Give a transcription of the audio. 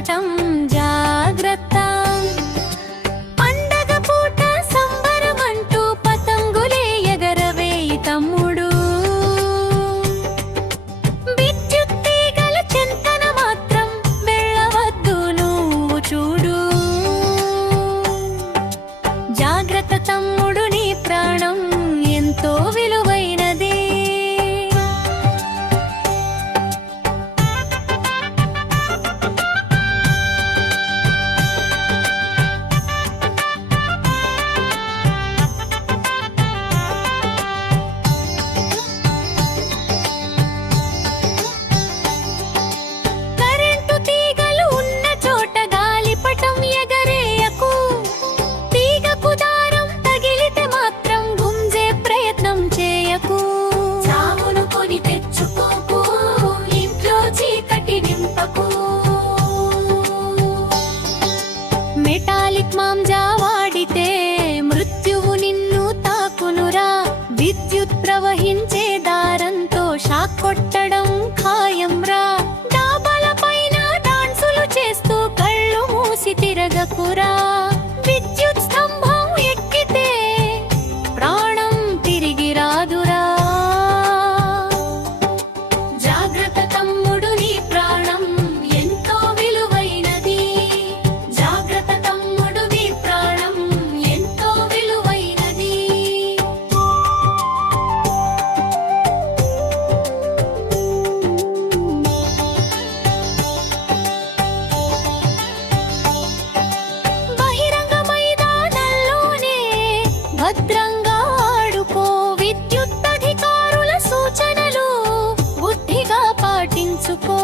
ఆర్భాటం జాగ్రత్త. పండగ పూట సంబరమంటూ పతంగులే ఎగరవేయి తమ్ముడు. విద్యుత్ తీగల చింతన మాత్రం వెళ్ళవద్దు నువ్వు చూడు. జాగ్రత్త తమ్ముడు, నీ ప్రాణం ఎంతో విలువైనది. కరెంటు తీగలు ఉన్న చోట గాలిపటం ఎగరేయకు. తీగకు దారం తగిలితే మాత్రం గుంజే ప్రయత్నం చేయకు. చావును కొని తెచ్చుకోకు, ఇంట్లో చీకటి నింపకు. మెటాలిక్ మాంజా వాడితే మృత్యువు నిన్ను తాకునురా. విద్యుత్ ప్రవహించే దారంతో షాక్ కొట్టడం ఖాయంరా. డాబాల పైన డాన్సులు చేస్తూ కళ్ళు మూసి తిరగకురా. విద్యుత్ స్తంభం ఎక్కితే ప్రాణం తిరిగి రాదురా. జాగ్రత్త తమ్ముడు, నీ ప్రాణం ఎంతో విలువైనది. జాగ్రత్త తమ్ముడు, నీ ప్రాణం ఎంతో విలువైనది. బహిరంగ మైదానంలోనే భద్రంగా ఆడుకో. విద్యుత్ అధికారుల సూచనలు బుద్ధిగా పాటించుకో.